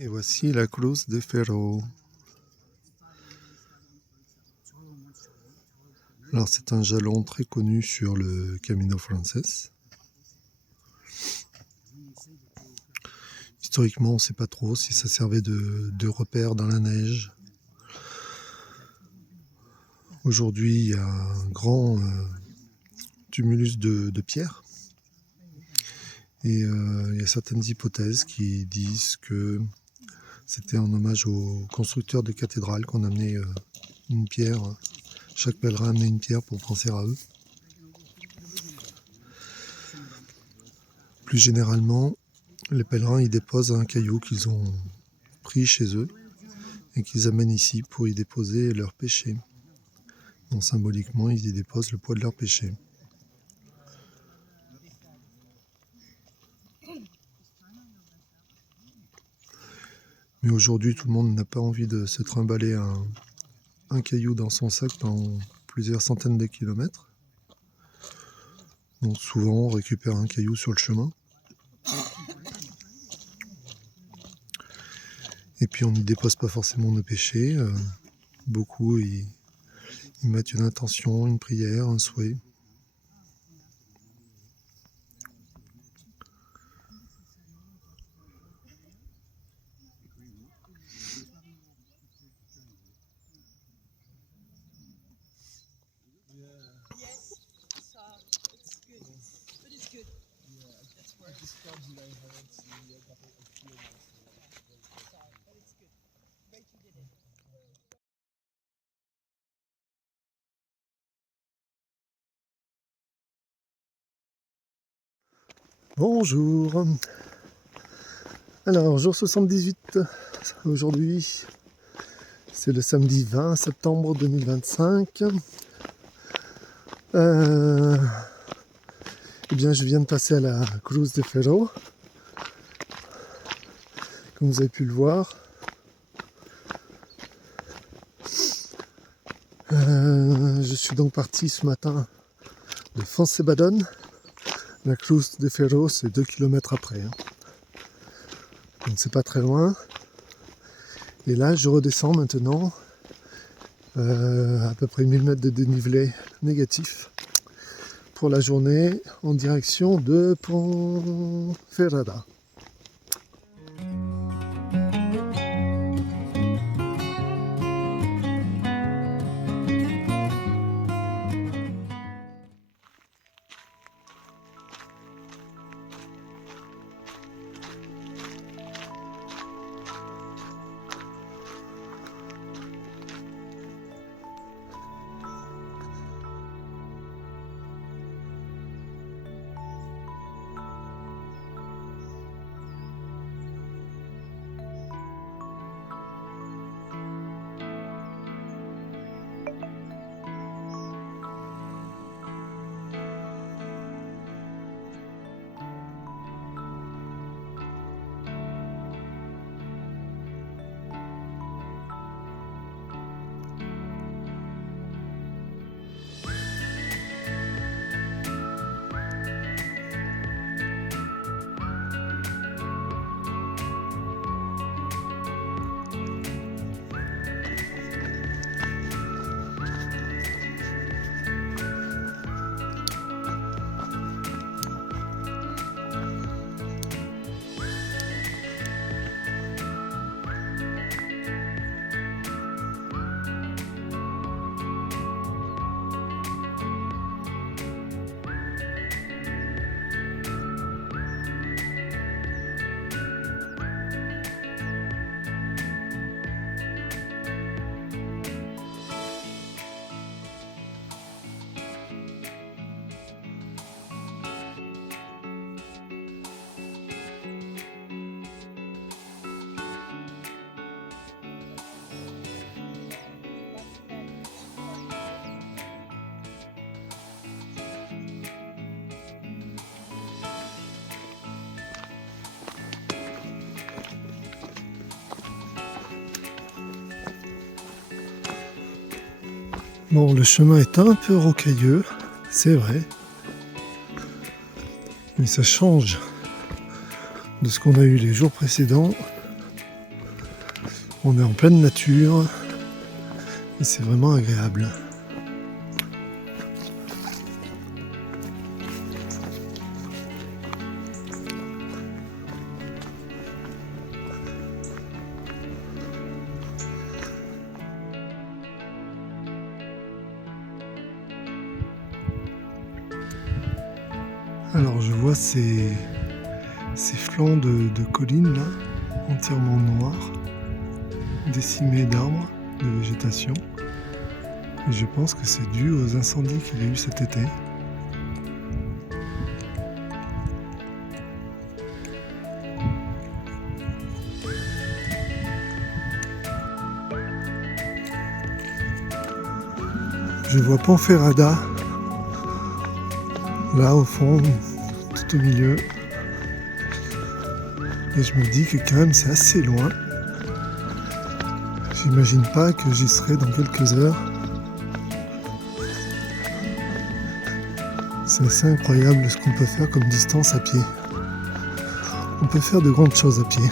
Et voici la Cruz de Ferro. Alors c'est un jalon très connu sur le Camino Frances. Historiquement, on ne sait pas trop si ça servait de repère dans la neige. Aujourd'hui, il y a un grand tumulus de pierres. Et il y a certaines hypothèses qui disent que c'était en hommage aux constructeurs de cathédrales qu'on amenait une pierre. Chaque pèlerin amenait une pierre pour penser à eux. Plus généralement, les pèlerins y déposent un caillou qu'ils ont pris chez eux et qu'ils amènent ici pour y déposer leurs péchés. Donc symboliquement, ils y déposent le poids de leurs péchés. Mais aujourd'hui, tout le monde n'a pas envie de se trimballer un caillou dans son sac dans plusieurs centaines de kilomètres. Donc souvent, on récupère un caillou sur le chemin. Et puis on n'y dépose pas forcément nos péchés. Beaucoup ils mettent une intention, une prière, un souhait. Bonjour. Alors, jour 78, aujourd'hui, c'est le samedi 20 septembre 2025. Eh bien, je viens de passer à la Cruz de Ferro, comme vous avez pu le voir. Je suis donc parti ce matin de Foncebadón. La Cruz de Ferro, c'est 2 km après. Donc c'est pas très loin. Et là, je redescends maintenant à peu près 1000 mètres de dénivelé négatif pour la journée en direction de Ponferrada. Bon, le chemin est un peu rocailleux, c'est vrai, mais ça change de ce qu'on a eu les jours précédents. On est en pleine nature et c'est vraiment agréable. Alors je vois ces flancs de collines là, entièrement noirs, décimés d'arbres, de végétation. Et je pense que c'est dû aux incendies qu'il y a eu cet été. Je vois Ponferrada, là au fond, tout au milieu. Et je me dis que quand même c'est assez loin. J'imagine pas que j'y serai dans quelques heures. C'est assez incroyable ce qu'on peut faire comme distance à pied. On peut faire de grandes choses à pied.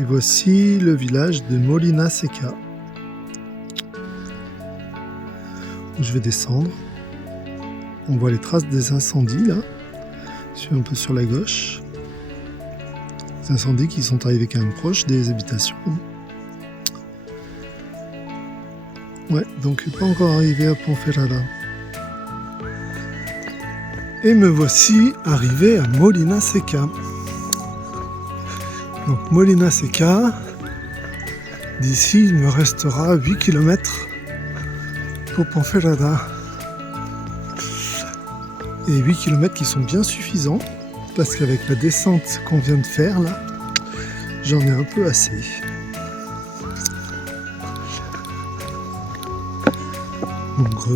Et voici le village de Molina Seca. Je vais descendre. On voit les traces des incendies là. Je suis un peu sur la gauche. Des incendies qui sont arrivés quand même proches des habitations. Ouais, donc pas encore arrivé à Ponferrada. Et me voici arrivé à Molina Seca. Donc Molina Seca, d'ici il me restera 8 km pour Ponferrada. Et 8 km qui sont bien suffisants, parce qu'avec la descente qu'on vient de faire là, j'en ai un peu assez. Donc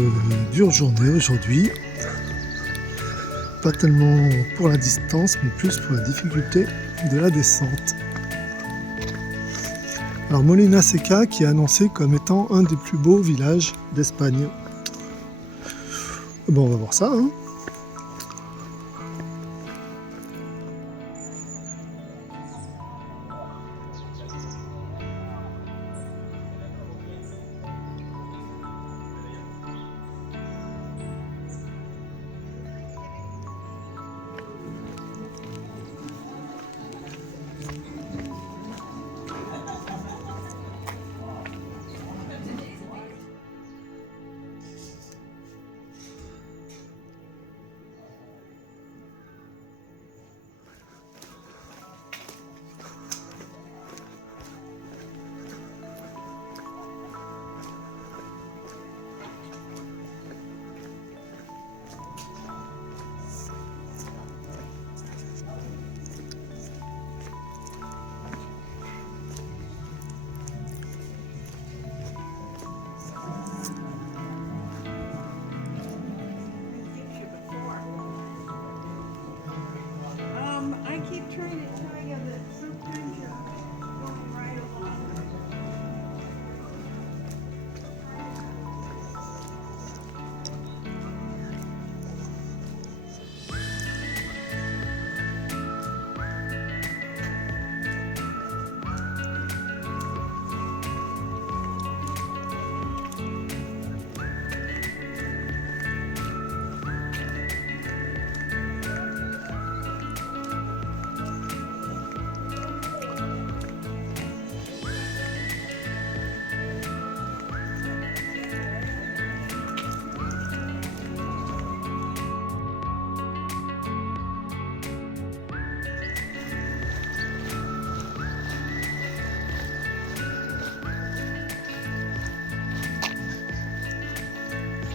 dure journée aujourd'hui. Pas tellement pour la distance, mais plus pour la difficulté de la descente. Alors Molina Seca qui est annoncé comme étant un des plus beaux villages d'Espagne. Bon, on va voir ça, hein.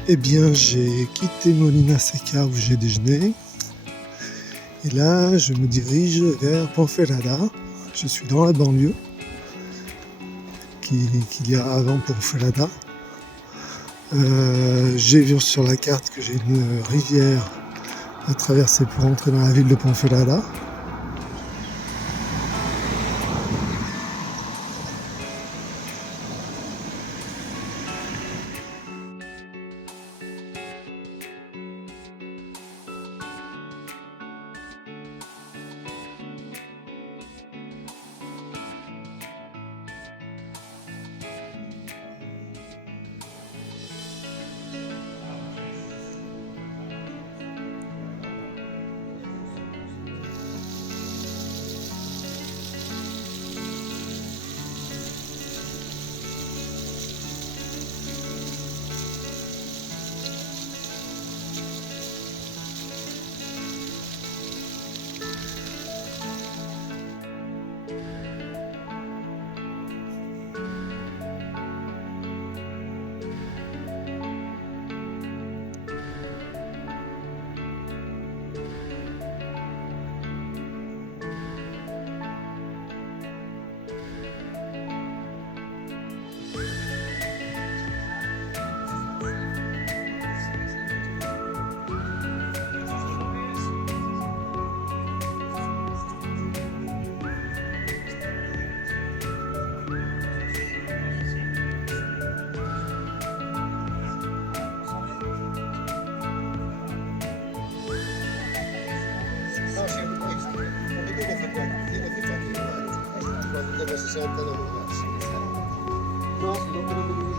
Eh bien, j'ai quitté Molina Seca où j'ai déjeuné. Et là, je me dirige vers Ponferrada. Je suis dans la banlieue qu'il y a avant Ponferrada. J'ai vu sur la carte que j'ai une rivière à traverser pour entrer dans la ville de Ponferrada. Deve 60 no,